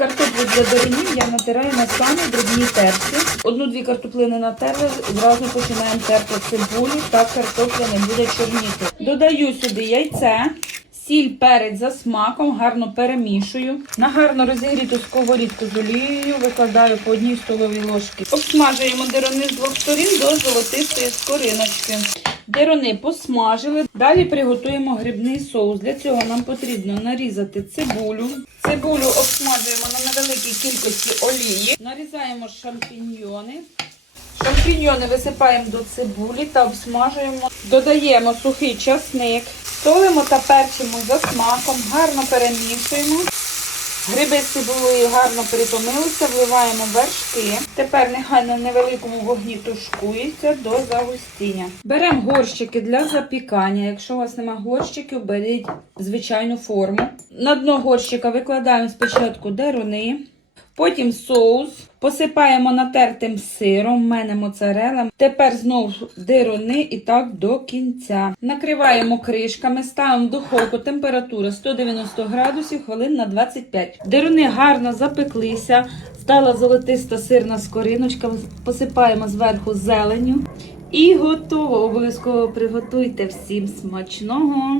Картоплю для деренів я натираю на самій дрібній терці. Одну-дві картоплини натерли, зразу починаємо терти цибулю, так картопля не буде чорніти. Додаю сюди яйце, сіль, перець за смаком, гарно перемішую. На гарно розігріту сковорідку з олією викладаю по одній столовій ложці. Обсмажуємо дерони з двох сторін до золотистої скориночки. Дерони посмажили. Далі приготуємо грибний соус. Для цього нам потрібно нарізати цибулю. Цибулю обсмажуємо на невеликій кількості олії. Нарізаємо шампіньйони. Шампіньйони висипаємо до цибулі та обсмажуємо. Додаємо сухий часник. Солимо та перчимо за смаком. Гарно перемішуємо. Гриби з цибулею гарно притомилися, вливаємо вершки. Тепер нехай на невеликому вогні тушкується до загустіння. Беремо горщики для запікання. Якщо у вас немає горщиків, беріть звичайну форму. На дно горщика викладаємо спочатку деруни, потім соус. Посипаємо натертим сиром, в мене моцарела. Тепер знову дирони і так до кінця. Накриваємо кришками, ставимо в духовку температура 190 градусів, хвилин на 25. Дирони гарно запеклися, стала золотиста сирна скориночка. Посипаємо зверху зеленю. І готово. Обов'язково приготуйте всім смачного.